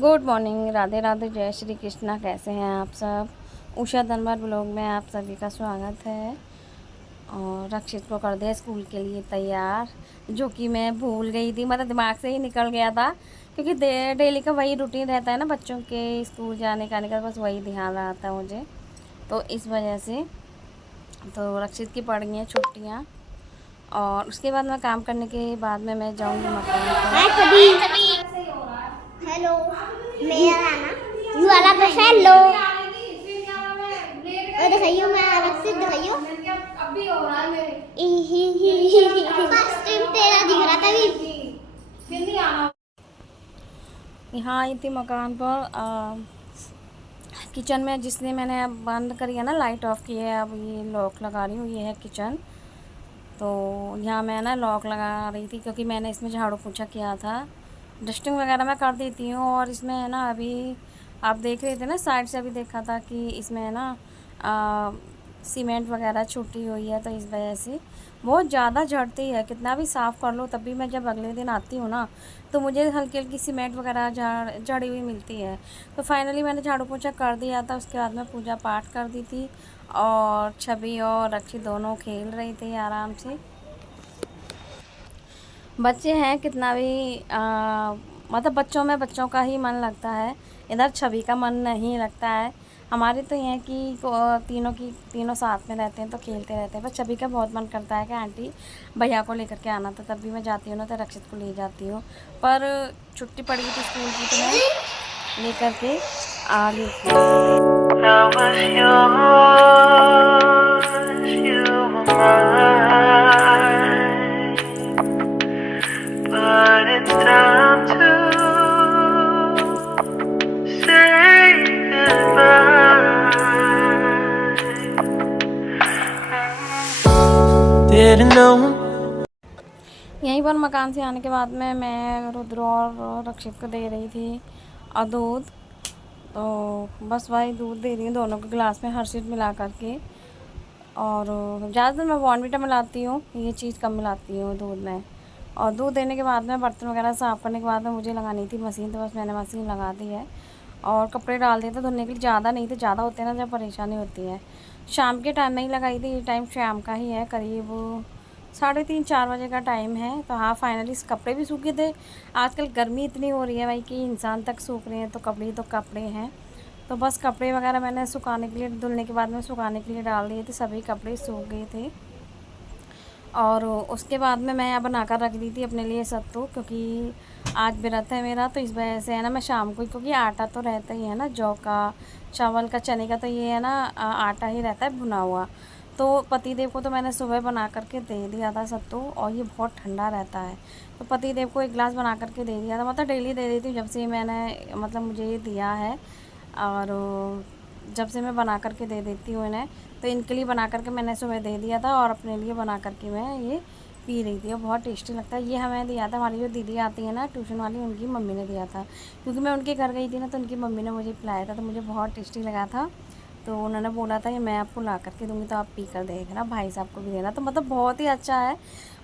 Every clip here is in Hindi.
गुड मॉर्निंग, राधे राधे, जय श्री कृष्णा। कैसे हैं आप सब। उषा धनबाद ब्लॉग में आप सभी का स्वागत है। और रक्षित को कर दिया स्कूल के लिए तैयार, जो कि मैं भूल गई थी, मतलब दिमाग से ही निकल गया था, क्योंकि डेली का वही रूटीन रहता है ना, बच्चों के स्कूल जाने का आने का, बस वही ध्यान रहता है मुझे, तो इस वजह से। तो रक्षित की पड़ गई हैं छुट्टियाँ, और उसके बाद मैं काम करने के बाद में मैं जाऊँगी मकान पर। हेलो, मेरा है ना यू वाला पे हेलो और दिखाइयो, मैं अलग से दिखाइयो। अभी हो रहा है मेरे फर्स्ट टाइम तेरा दिख रहा था फिर नहीं आना। यहाँ आई थी मकान पर, किचन में, जिसने मैंने अब बंद करी है ना, लाइट ऑफ की है, अब ये लॉक लगा रही हूँ। ये है किचन। तो यहाँ मैं ना लॉक लगा रही थी, क्योंकि मैंने इसमें झाड़ू पोछा किया था। डस्टिंग वगैरह मैं कर देती हूँ, और इसमें है ना, अभी आप देख रहे थे ना, साइड से अभी देखा था कि इसमें है ना सीमेंट वगैरह छुट्टी हुई है, तो इस वजह से बहुत ज़्यादा झड़ती है। कितना भी साफ़ कर लो, तब भी मैं जब अगले दिन आती हूँ ना, तो मुझे हल्की हल्की सीमेंट वगैरह झड़ी हुई मिलती है। तो फाइनली मैंने झाड़ू पोछा कर दिया था। उसके बाद में पूजा पाठ कर दी थी, और छवि और रक्षी दोनों खेल रही थी आराम से। बच्चे हैं, कितना भी मतलब बच्चों में बच्चों का ही मन लगता है, इधर छवि का मन नहीं लगता है। हमारे तो ये है कि तीनों साथ में रहते हैं, तो खेलते रहते हैं। बस छवि का बहुत मन करता है कि आंटी भैया को लेकर के आना था, तब भी मैं जाती हूँ ना, तो रक्षित को ले जाती हूँ। पर छुट्टी पड़ गई थी स्कूल की, तो मैं लेकर के आ गई यहीं पर। मकान से आने के बाद में मैं रुद्र और रक्षित को दे रही थी और दूध, तो बस वही दूध दे रही हूँ दोनों के गिलास में हर्षित मिला करके। और ज़्यादातर मैं बॉर्नविटा मिलाती हूँ, ये चीज़ कम मिलाती हूँ दूध में। और दूध देने के बाद में बर्तन वगैरह साफ़ करने के बाद में मुझे लगानी थी मशीन, तो बस मैंने मशीन लगा दी है। और कपड़े डाल दिए थे धुलने के लिए, ज़्यादा नहीं थे, ज़्यादा होते हैं ना जब परेशानी होती है। शाम के टाइम में ही लगाई थी, ये टाइम शाम का ही है, करीब 3:30-4 बजे का टाइम है। तो हाँ, फाइनली कपड़े भी सूखे थे। आजकल गर्मी इतनी हो रही है भाई कि इंसान तक सूख रहे हैं, तो कपड़े तो कपड़े हैं। तो बस कपड़े वगैरह मैंने सुखाने के लिए, धुलने के बाद में सुखाने के लिए डाल दिए थे, सभी कपड़े सूख गए थे। और उसके बाद में मैं यहाँ बनाकर रख दी थी अपने लिए सत्तू, क्योंकि आज व्रत है मेरा, तो इस वजह से है ना मैं शाम को ही, क्योंकि आटा तो रहता ही है ना, जौ का, चावल का, चने का, तो ये है ना आटा ही रहता है भुना हुआ। तो पतिदेव को तो मैंने सुबह बना करके दे दिया था सत्तू, और ये बहुत ठंडा रहता है, तो पतिदेव को 1 गिलास बना करके दे दिया था। मतलब डेली दे देती हूँ जब से मैंने, मतलब मुझे ये दिया है, और जब से मैं बना करके दे देती हूँ इन्हें। तो इनके लिए बना करके मैंने सुबह दे दिया था, और अपने लिए बना करके मैं ये पी रही थी, और बहुत टेस्टी लगता है। ये हमें दिया था, हमारी जो दीदी आती है ना ट्यूशन वाली, उनकी मम्मी ने दिया था, क्योंकि मैं उनके घर गई थी ना, तो उनकी मम्मी ने मुझे पिलाया था, तो मुझे बहुत टेस्टी लगा था। तो उन्होंने बोला था कि मैं आपको ला करके दूँगी, तो आप पी कर देखना, भाई साहब को भी देना। तो मतलब बहुत ही अच्छा है।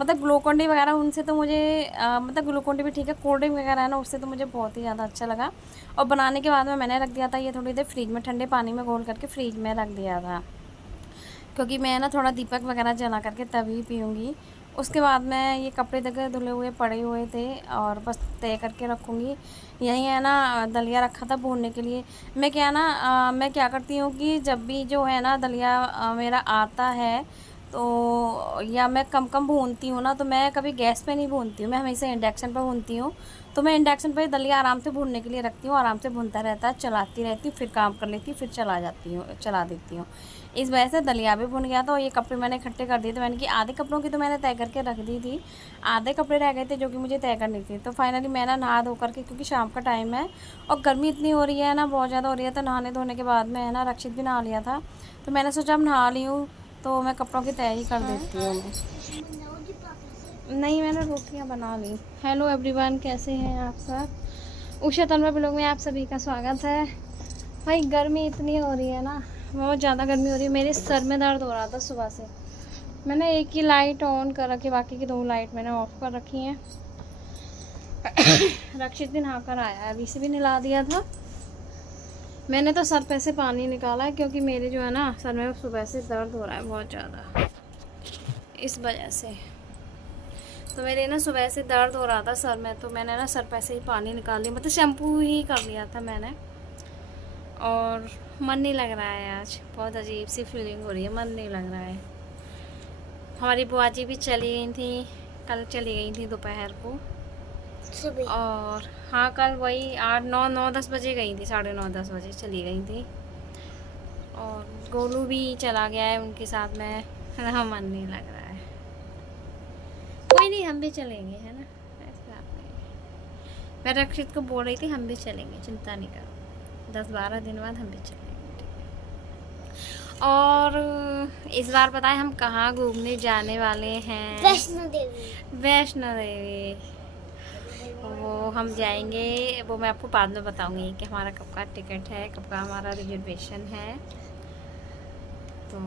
मतलब ग्लूकोन डी वगैरह उनसे तो मुझे मतलब ग्लूकोन डी भी ठीक है, कोल्ड ड्रिंक वगैरह है ना, उससे तो मुझे बहुत ही ज़्यादा अच्छा लगा। और बनाने के बाद में मैंने रख दिया था ये थोड़ी देर फ्रिज में, ठंडे पानी में घोल करके फ्रिज में रख दिया था, क्योंकि मैं ना थोड़ा दीपक वगैरह जला करके तभी पीऊँगी। उसके बाद में ये कपड़े देखकर धुले हुए पड़े हुए थे, और बस तय करके रखूँगी। यहीं है ना दलिया रखा था भूनने के लिए। मैं क्या करती हूँ कि जब भी जो है ना दलिया मेरा आता है, तो या मैं कम कम भूनती हूँ ना, तो मैं कभी गैस पे नहीं भूनती हूँ, मैं हमेशा इंडक्शन पर भूनती हूँ। तो मैं इंडक्शन पर दलिया आराम से भूनने के लिए रखती हूँ, आराम से भूनता रहता है, चलाती रहती हूँ, फिर काम कर लेती हूँ, फिर चला देती हूँ। इस वजह से दलिया भी भुन गया था। और ये कपड़े मैंने इकट्ठे कर दिए थे, मैंने कि आधे कपड़ों की तो मैंने तय करके रख दी थी, आधे कपड़े रह गए थे जो कि मुझे तय करनी थी। तो फाइनली मैं ना नहा धो करके, क्योंकि शाम का टाइम है और गर्मी इतनी हो रही है ना, बहुत ज़्यादा हो रही है, तो नहाने धोने के बाद में है ना रक्षित भी नहा लिया था, तो मैंने सोचा अब नहा ली हूँ तो मैं कपड़ों की तय ही कर देती हूँ। नहीं, मैंने रोटियाँ बना ली। हेलो एवरीवन, कैसे हैं आप सब। उषा तन्मय ब्लॉग में आप सभी का स्वागत है। भाई गर्मी इतनी हो रही है ना, बहुत ज़्यादा गर्मी हो रही है। मेरे सर में दर्द हो रहा था सुबह से। मैंने एक ही लाइट ऑन कर रखी, बाकी की 2 लाइट मैंने ऑफ़ कर रखी हैं। रक्षित भी नहाकर आया है, अभी से भी नहला दिया था। मैंने तो सर पे से पानी निकाला है क्योंकि मेरे जो है ना सर में सुबह से दर्द हो रहा है बहुत ज़्यादा, इस वजह से। तो मेरे ना सुबह से दर्द हो रहा था सर में, तो मैंने ना सर पे से ही पानी निकाल लिया, मतलब शैम्पू ही कर लिया था मैंने। और मन नहीं लग रहा है आज, बहुत अजीब सी फीलिंग हो रही है, मन नहीं लग रहा है। हमारी बुआ जी भी चली गई थी, कल चली गई थी दोपहर को। और हाँ कल वही 8-9-10 बजे गई थी, 9:30-10 बजे चली गई थी। और गोलू भी चला गया है उनके साथ में, हाँ मन नहीं लग रहा है। कोई नहीं, हम भी चलेंगे, है ना, ऐसा बात नहीं। मैं रक्षित को बोल रही थी हम भी चलेंगे, चिंता नहीं करो, 10-12 दिन बाद हम भी चलेंगे। और इस बार पता है हम कहाँ घूमने जाने वाले हैं? वैष्णो देवी। वैष्णो देवी, वो हम जाएंगे, वो मैं आपको बाद में बताऊंगी कि हमारा कब का टिकट है, कब का हमारा रिजर्वेशन है। तो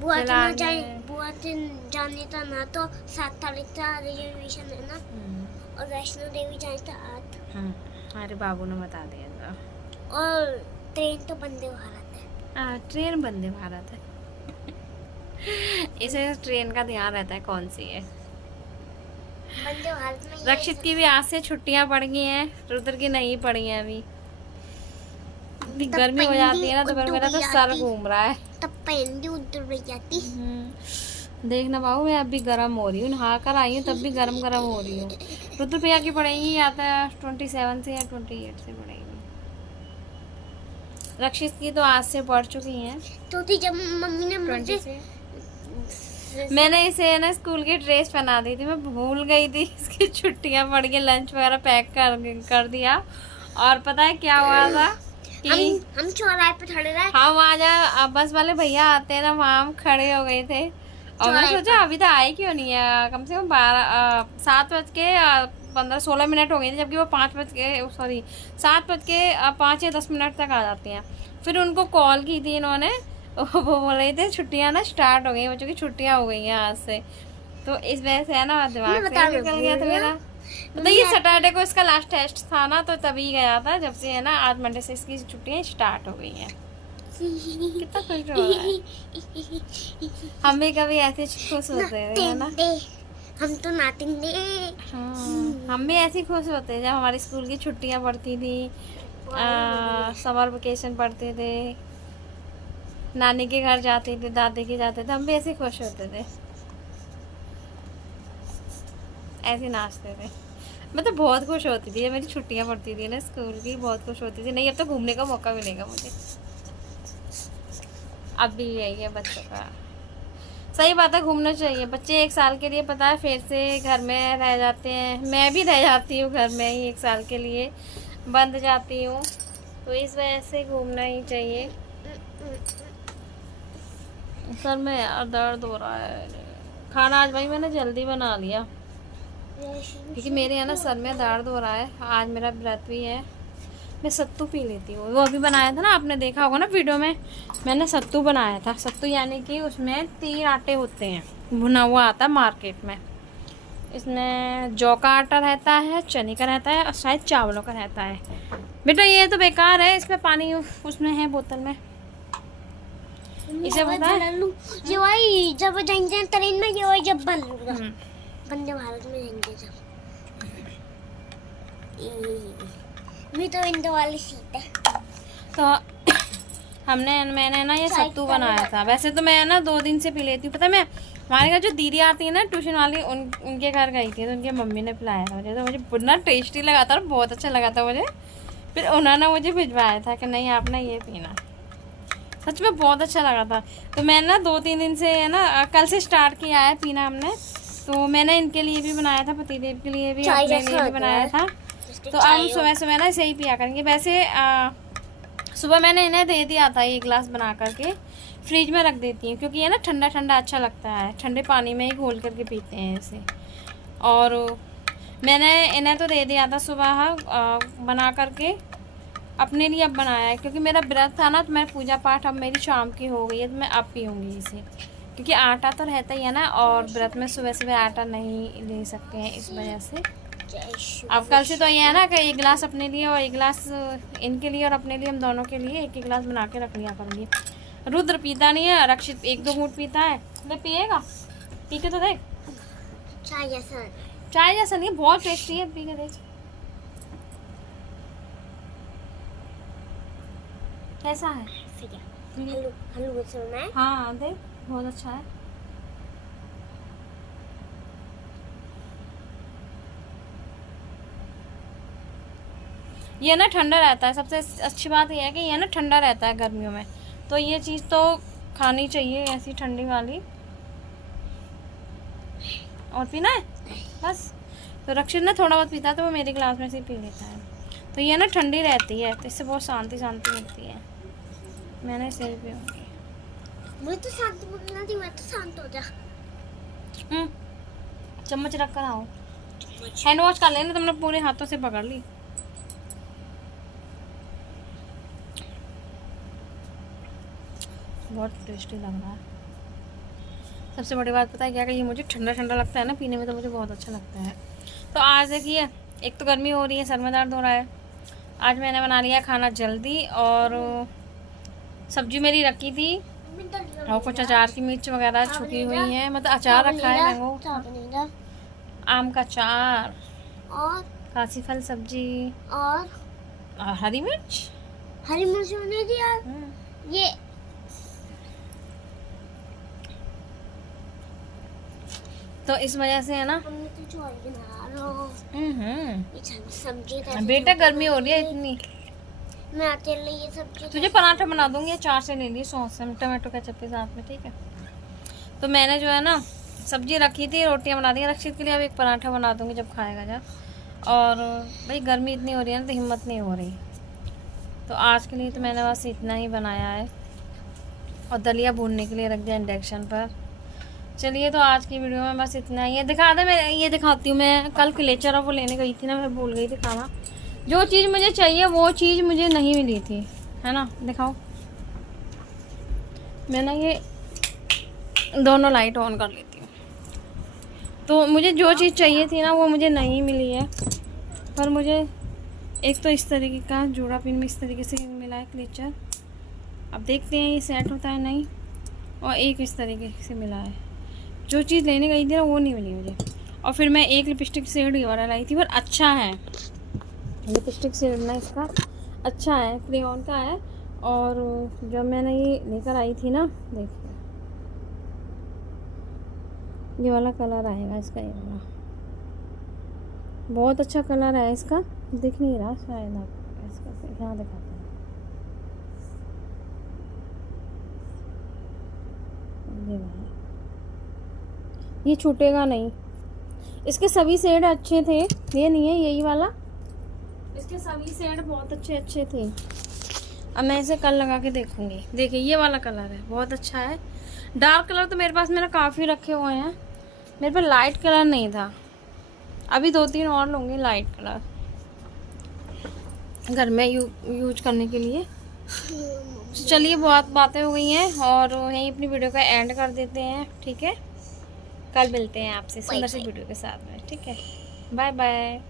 बुआ जाने था ना, तो 7 तारीख का रिजर्वेशन है ना, और वैष्णो देवी जाने था 8। हमारे बाबू ने बता दिया था। और ट्रेन तो वंदे भारत है। हाँ ट्रेन वंदे भारत है। इसे ट्रेन का ध्यान रहता है कौन सी है। वंदे भारत में रक्षित की भी आज से छुट्टियां पड़ गई हैं, रुद्र की नहीं पड़ी हैं अभी। गर्मी हो जाती है ना, तो फिर मेरा तो सर घूम रहा है। तब पेंडी उधर रह जाती। देखना बाबू, मैं अभी गर्म हो रही हूँ, नहा कर आई हूँ तब भी गरम गरम हो रही हूँ। रुद्र भैया की पड़ेगी या तो 27 से या 28 से पड़ेगी। रक्षित की तो आज से पढ़ चुकी हैं। तो थी जब मम्मी ने मुझे मैंने इसे ना स्कूल की ड्रेस पहना दी थी, मैं भूल गई थी इसकी छुट्टियां पड़ गई, लंच वगैरह पैक कर दिया। और पता है क्या हुआ था कि हम चौराहे पे खड़े रहे। हाँ वहाँ जहाँ बस वाले भैया आते हैं ना, वहाँ हम खड़े हो गए थे। और मैं सोचा अभी तो आए क्यों नहीं है, कम से कम 7:15-16 हो गए थे, जबकि वो 7:05 या 10 मिनट तक आ जाती हैं। फिर उनको कॉल की थी इन्होंने, वो बोल रहे थे छुट्टियां ना स्टार्ट हो गई, बच्चों की छुट्टियां हो गई हैं आज से। तो इस वजह से है ना दिमाग से निकल गया था मेरा। मतलब ये सैटरडे को इसका लास्ट टेस्ट था ना, तो तभी गया था, जब से है ना आज मंडे से इसकी छुट्टियां स्टार्ट हो गई हैं। कितना खुश हो रहा है। हम भी कभी ऐसे खुश होते हैं, है ना। हम तो नाचेंगे। हाँ, हम भी ऐसे खुश होते हैं जब हमारी स्कूल की छुट्टियां पड़ती थी, समर वेकेशन पड़ते थे, नानी के घर जाते थे, दादी के जाते थे, हम भी ऐसे खुश होते थे, ऐसे नाचते थे। मैं तो बहुत खुश होती थी, मेरी छुट्टियां पड़ती थी ना स्कूल की, बहुत खुश होती थी। नहीं अब तो घूमने का मौका मिलेगा मुझे, अब भी यही है बच्चों का। सही बात है, घूमना चाहिए। बच्चे 1 साल के लिए पता है फिर से घर में रह जाते हैं, मैं भी रह जाती हूँ घर में ही 1 साल के लिए बंद जाती हूँ, तो इस वजह से घूमना ही चाहिए। सर में यार दर्द हो रहा है। खाना आज भाई मैंने जल्दी बना लिया क्योंकि मेरे यहाँ ना सर में दर्द हो रहा है। आज मेरा व्रत भी है, मैं सत्तू पी लेती हूँ। वो अभी बनाया था ना, आपने देखा होगा ना वीडियो में, मैंने सत्तू बनाया था। सत्तू यानी कि उसमें 3 आटे होते हैं, भुना हुआ आता है मार्केट में। इसमें जौ का आटा रहता है, चने का रहता है और शायद चावलों का रहता है। बेटा ये तो बेकार है, इसमें पानी उसमें है बोतल में, इसे पता है। ये वही जब जाएंगे ट्रेन में, ये वही जब बंद होगा वंदे भारत में जाएंगे जब। मैं तो विंडो वाली सीट है। तो मैंने ना ये सत्तू बनाया था। वैसे तो मैं ना 2 दिन से पी लेती हूँ। पता है, मैं हमारे घर जो दीदी आती है ना ट्यूशन वाली, उनके घर गई थी, तो उनके मम्मी ने पिलाया था मुझे, तो मुझे इतना टेस्टी लगा था और बहुत अच्छा लगा था मुझे। फिर उन्होंने मुझे भिजवाया था कि नहीं आप ना ये पीना, सच में बहुत अच्छा लगा था। तो मैंने ना 2-3 दिन से है ना, कल से स्टार्ट किया है पीना हमने। तो मैंने इनके लिए भी बनाया था, पतिदेव के लिए भी, अपने लिए भी बनाया था। तो हम सुबह ना इसे ही पिया करेंगे। वैसे सुबह मैंने इन्हें दे दिया था 1 गिलास बना करके, फ्रिज में रख देती हूँ क्योंकि ये ना ठंडा ठंडा अच्छा लगता है, ठंडे पानी में ही घोल करके पीते हैं इसे। और मैंने इन्हें तो दे दिया था सुबह बना करके, अपने लिए अब बनाया है क्योंकि मेरा व्रत था ना, तो मैं पूजा पाठ अब मेरी शाम की हो गई है, तो मैं अब पीऊँगी इसे। क्योंकि आटा तो रहता ही है ना, और व्रत में सुबह सुबह आटा नहीं ले सकते हैं, इस वजह से। अब कल से तो ये है ना कि 1 गिलास अपने लिए और 1 गिलास इनके लिए और अपने लिए, हम दोनों के लिए 1-1 गिलास बना के रख लिया करेंगे। रुद्र पीता नहीं है, रक्षित 1-2 घूंट पीता है। ले पिएगा, पी के तो देख। चाय जैसा नहीं, बहुत टेस्टी है, पी के देख कैसा है। हलवा सुना है। हाँ देख, बहुत अच्छा है। ये ना ठंडा रहता है, सबसे अच्छी बात ये है कि ये ना ठंडा रहता है गर्मियों में, तो ये चीज़ तो खानी चाहिए ऐसी ठंडी वाली। और पीना है बस। तो रक्षित ने थोड़ा बहुत पीता है, तो वो मेरे गिलास में से पी लेता है। तो ये ना ठंडी रहती है, तो इससे बहुत शांति मिलती है। मैंने इसे भी पीऊँगी। मैं तो शांति बोलना थी, मैं तो शांत हो जा। चम्मच रख कर आओ, हैंड वॉश कर लेना, तुमने पूरे हाथों से पकड़ ली। बहुत टेस्टी लग रहा है। सबसे बड़ी बात पता है क्या, कि ये मुझे ठंडा ठंडा लगता है ना पीने में, तो मुझे बहुत अच्छा लगता है। तो आज देखिए, एक तो गर्मी हो रही है, सर में दर्द हो रहा है। आज मैंने बना लिया खाना जल्दी, और सब्जी मेरी रखी थी, और कुछ अचार की मिर्च वगैरह छुपी हुई है, मतलब अचार रखा है मैंगो, आम का अचार, और कासी फल सब्जी, और हरी मिर्च होने दिया। ये तो इस वजह से है ना। हमने तो चाय बना लो। सब्जी बेटा गर्मी हो रही है इतनी। मैं तेरे लिए ये सब्जी तुझे पराठा बना दूंगी, अचार से ले लिए, सॉस से, टमाटो केचप के साथ में, ठीक है। तो मैंने जो है ना सब्जी रखी थी, रोटियां बना दी रक्षित के लिए। अब एक पराठा बना दूंगी जब खाएगा जब। और भाई गर्मी इतनी हो रही है ना, तो हिम्मत नहीं हो रही। तो आज के लिए तो मैंने बस इतना ही बनाया है, और दलिया भूनने के लिए रख दिया इंडक्शन पर। चलिए, तो आज की वीडियो में बस इतना ही है। दिखा दे, मैं ये दिखाती हूँ। मैं कल क्लेचर वो लेने गई थी ना, मैं भूल गई दिखाना। जो चीज़ मुझे चाहिए वो चीज़ मुझे नहीं मिली थी, है ना। दिखाओ, मैं ना ये दोनों लाइट ऑन कर लेती हूँ। तो मुझे जो चीज़ चाहिए थी ना वो मुझे नहीं मिली है, पर मुझे एक तो इस तरीके का जोड़ा पिन में इस तरीके से मिला है क्लेचर। अब देखते हैं ये सेट होता है नहीं। और एक इस तरीके से मिला है। जो चीज़ लेने गई थी ना वो नहीं मिली मुझे। और फिर मैं एक लिपस्टिक शेड ये वाला लाई थी, पर अच्छा है लिपस्टिक शेड ना इसका, अच्छा है, क्रेयॉन का है। और जब मैंने ये लेकर आई थी ना, देखिए ये वाला कलर आएगा इसका, ये वाला बहुत अच्छा कलर है इसका। दिख नहीं रहा शायद आप, इसका यहाँ दिखाते हैं। ये वाला, ये छूटेगा नहीं। इसके सभी शेड अच्छे थे, ये नहीं है यही वाला, इसके सभी शेड बहुत अच्छे थे। अब मैं इसे कल लगा के देखूंगी। देखिए ये वाला कलर है, बहुत अच्छा है। डार्क कलर तो मेरे पास मैंने काफ़ी रखे हुए हैं, मेरे पास लाइट कलर नहीं था। अभी 2-3 और लूँगी लाइट कलर घर में यूज करने के लिए। चलिए, बहुत बातें हो गई हैं, और यहीं अपनी वीडियो का एंड कर देते हैं, ठीक है। कल मिलते हैं आपसे सुंदर सी वीडियो के साथ में, ठीक है। Bye bye.